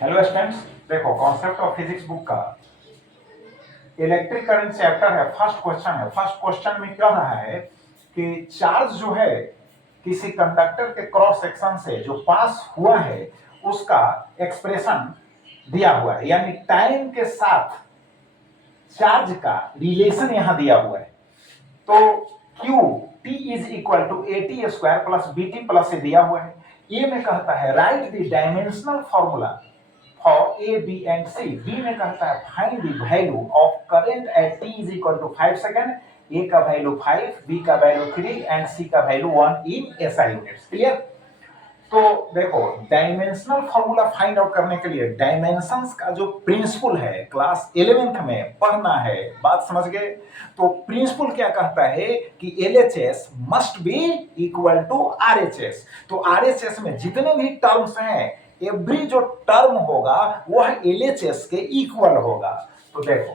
Hello students, देखो concept of physics book का electric current chapter है। फर्स्ट क्वेश्चन है। फर्स्ट क्वेश्चन में क्या रहा है कि चार्ज जो है किसी कंडक्टर के क्रॉस सेक्शन से जो पास हुआ है उसका एक्सप्रेशन दिया हुआ है, यानी टाइम के साथ चार्ज का रिलेशन यहां दिया हुआ है। तो Q T is equal to AT square plus BT plus से दिया हुआ है। ए में कहता है write the dimensional formula for A, B and C। B में कहता है find the value of current at T is equal to 5 second. A का वैल्यू 5, B का वैल्यू 3 एंड C का value 1 in SI units. Clear? तो देखो, dimensional formula find out करने के लिए डायमेंशंस का जो प्रिंसिपल है क्लास 11th में पढ़ना है। बात समझ गए? तो प्रिंसिपल क्या कहता है कि LHS must be equal to RHS। तो RHS में जितने भी टर्म्स हैं, एवरी जो टर्म होगा वह LHS के इक्वल होगा। तो देखो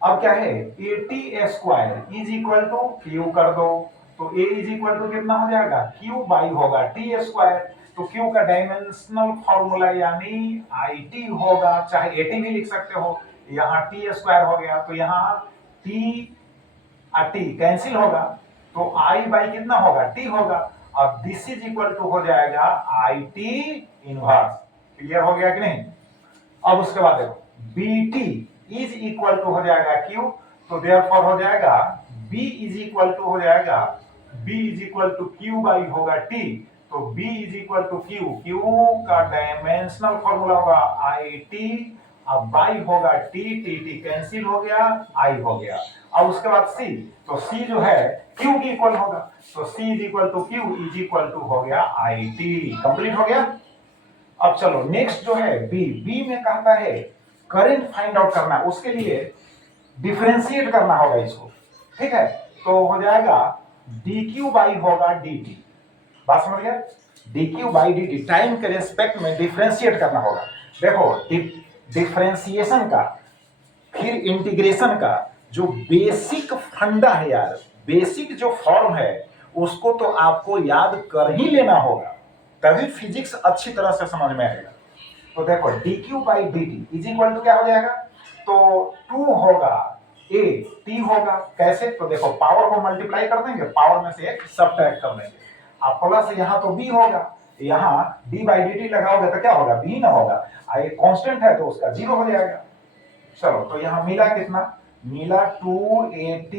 अब क्या है, AT square is equal to Q कर दो, तो A इज इक्वल टू कितना हो जाएगा, Q बाई होगा T स्क्वायर। तो Q का डायमेंशनल फॉर्मूला यानी IT होगा, चाहे AT भी लिख सकते हो। यहाँ T स्क्वायर हो गया, तो यहाँ T कैंसिल होगा, तो I बाई कितना होगा, T होगा। अब दिस इज इक्वल टू हो जाएगा IT इनवर्स। क्लियर हो गया कि नहीं? अब उसके बाद देखो BT इज इक्वल टू हो जाएगा Q, तो देयरफॉर हो जाएगा B इज इक्वल टू हो जाएगा B is equal to Q by होगा T। तो B is equal to Q, Q का डायमेंशनल फॉर्मूला होगा IT, अब बाई होगा T, T कैंसिल हो गया, I हो गया। अब उसके बाद C, तो C जो है Q की इक्वल होगा, तो C is equal to Q is equal to हो गया IT। कंप्लीट हो गया। अब चलो नेक्स्ट जो है बी में कहता है करंट फाइंड आउट करना, उसके लिए डिफरेंशिएट करना होगा इसको। ठीक है, तो हो जाएगा dq बाई होगा dt। बात समझ गया? dq बाई dt टाइम के रेस्पेक्ट में डिफरेंशिएट करना होगा। देखो डिफरेंशिएशन का फिर इंटीग्रेशन का जो बेसिक फंडा है यार, बेसिक जो फॉर्म है उसको तो आपको याद कर ही लेना होगा, तभी फिजिक्स अच्छी तरह से समझ में आएगा। तो देखो dq by dt is equal to क्या हो जाएगा, तो 2 होगा a t होगा। कैसे? तो देखो पावर को मल्टीप्लाई कर देंगे, पावर में से एक सबट्रैक्ट कर देंगे, अब प्लस यहाँ तो b होगा, यहाँ d बाई dt लगाओगे तो क्या होगा, b ना होगा, ये कांस्टेंट है तो उसका 0 हो जाएगा। चलो तो यहाँ मिला कितना, मिला 2AT,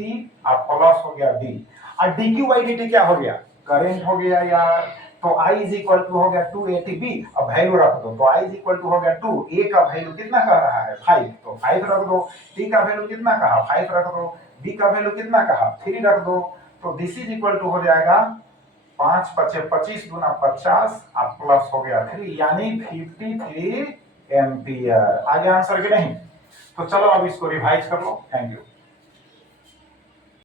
अब प्लस हो गया b, और dq बाई dt क्या हो गया, करंट हो गया यार। तो I इज इक्वल टू हो गया 2ATB, अब वैल्यू रख दो, तो I इज इक्वल टू हो गया 2, A का वैल्यू कितना कह रहा है 5, तो 5 रख दो। T का वैल्यू कितना कहा, 5 रख दो। B का वैल्यू कितना कहा, 3 रख दो। तो दिस इज इक्वल टू हो जाएगा 5 पचे 25 गुना 50, अब प्लस हो गया 3, यानी 53 एम्पियर। आगे आंसर के नहीं? तो चलो अब इसको रिवाइज कर लो। Thank you.